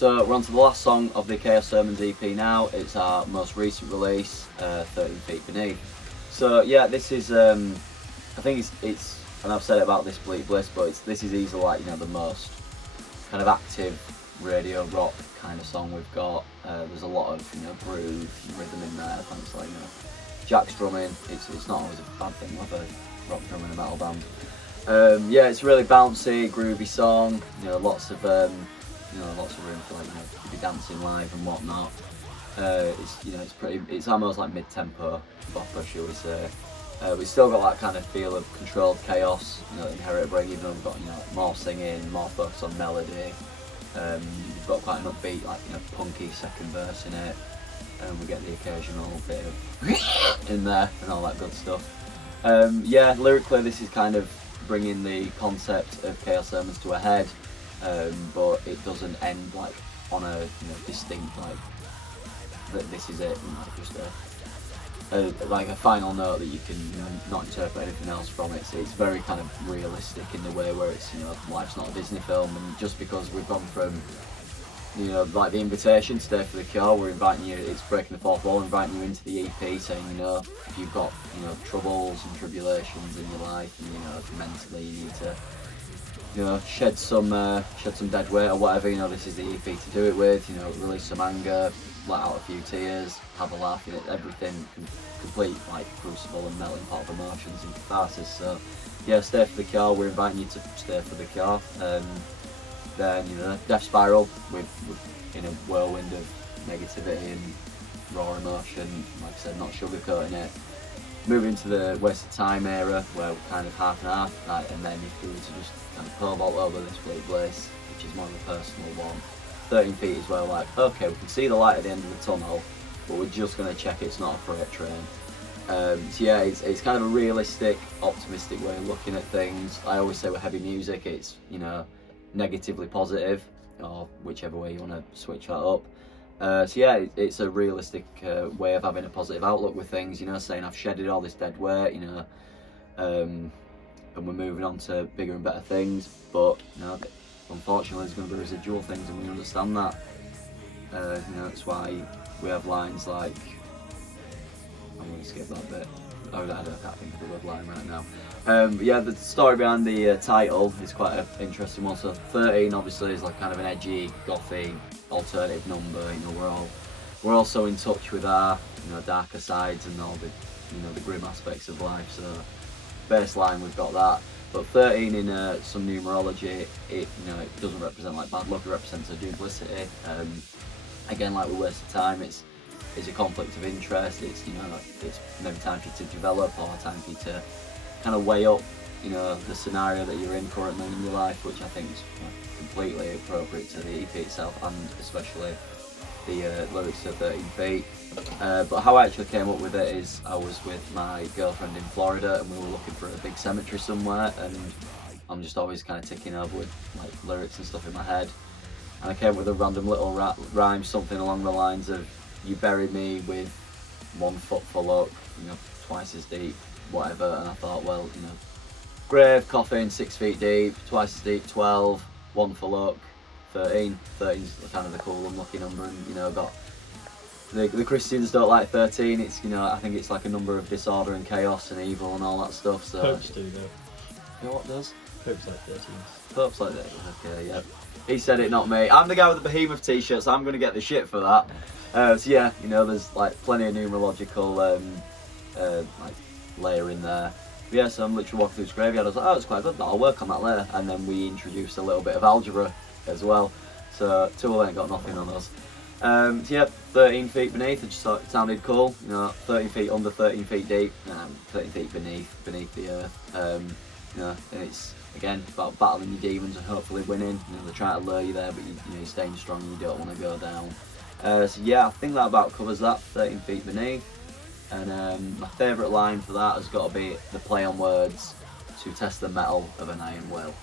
So we're on to the last song of the Chaos Sermons EP now. It's our most recent release, 13 Feet Beneath. So yeah, this is, I think it's, and I've said it about this Bleak Bliss, but this is easily like, the most kind of active radio rock kind of song we've got. There's a lot of, groove and rhythm in there, thanks to, Jack's drumming. It's not always a bad thing with a rock drum in a metal band. Yeah, it's a really bouncy, groovy song. Lots of room for to be dancing live and whatnot. It's almost like mid-tempo bopper, shall we say. We've still got that kind of feel of controlled chaos, INHERITOR bring, even though we've got more singing, more focus on melody. We've got quite an upbeat, punky second verse in it, and we get the occasional bit of in there and all that good stuff. Yeah, lyrically this is kind of bringing the concept of Chaos Sermons to a head, but it doesn't end on a distinct that this is it, just a final note that you can not interpret anything else from it. It's very kind of realistic in the way where it's life's not a Disney film, and just because we've gone from the invitation to Stay for the Cure, we're inviting you, it's breaking the fourth wall, inviting you into the EP, saying if you've got troubles and tribulations in your life, and if mentally you need to shed some dead weight or whatever, this is the EP to do it with. Release some anger, let out a few tears, have a laugh. Everything complete crucible and melting pot of emotions and catharsis. So yeah, Stay for the Cure, we're inviting you to stay for the cure. Then Death Spiral, with in a whirlwind of negativity and raw emotion, like I said, not sugarcoating it. Moving to the Waste of Time era, where we're kind of half and half, and then if we were to just kind of pole vault over this Bleak Bliss, which is more of a personal one. 13 Feet as well, okay, we can see the light at the end of the tunnel, but we're just going to check it's not a freight train. So yeah, it's kind of a realistic, optimistic way of looking at things. I always say with heavy music, it's negatively positive, or whichever way you want to switch that up. So yeah, it's a realistic way of having a positive outlook with things, saying I've shedded all this dead weight, and we're moving on to bigger and better things, but unfortunately there's going to be residual things, and we understand that. That's why we have lines like, I'm going to skip that bit. I can't think of the word line right now. Yeah, the story behind the title is quite an interesting one. So 13 obviously is kind of an edgy, gothy, alternative number. We're also in touch with our darker sides and all the the grim aspects of life. So baseline we've got that. But 13 in some numerology, it doesn't represent bad luck. It represents a duplicity. Again, with Waste of Time, it's a conflict of interest. It's it's maybe time for you to develop, or time for you to kind of weigh up the scenario that you're in currently in your life, which I think is completely appropriate to the EP itself, and especially the lyrics of 13 Feet. But how I actually came up with it is I was with my girlfriend in Florida, and we were looking for a big cemetery somewhere, and I'm just always kind of ticking over with lyrics and stuff in my head, and I came up with a random little rhyme, something along the lines of, you bury me with 1 foot for luck, twice as deep, whatever. And I thought, well, grave, coffin, 6 feet deep, twice as deep, 12, 1 for luck, 13. 13's kind of the cool unlucky number, and got the Christians don't like 13. It's I think it's a number of disorder and chaos and evil and all that stuff. So Popes do though. What does? Popes like 13. Popes like that. Okay, yeah. He said it, not me. I'm the guy with the Behemoth t-shirt, so I'm going to get the shit for that. So yeah, there's plenty of numerological layer in there. But yeah, so I'm literally walking through this graveyard. I was like, oh, it's quite good. I'll work on that later. And then we introduced a little bit of algebra as well. So Tool ain't got nothing on us. So yeah, 13 feet beneath. I just thought it sounded cool. 13 feet under, 13 feet deep, 13 feet beneath the earth. And it's again about battling your demons and hopefully winning. They're trying to lure you there, but you're staying strong and you don't want to go down. So yeah, I think that about covers that, 13 feet beneath. And my favourite line for that has got to be the play on words, to test the metal of an iron will.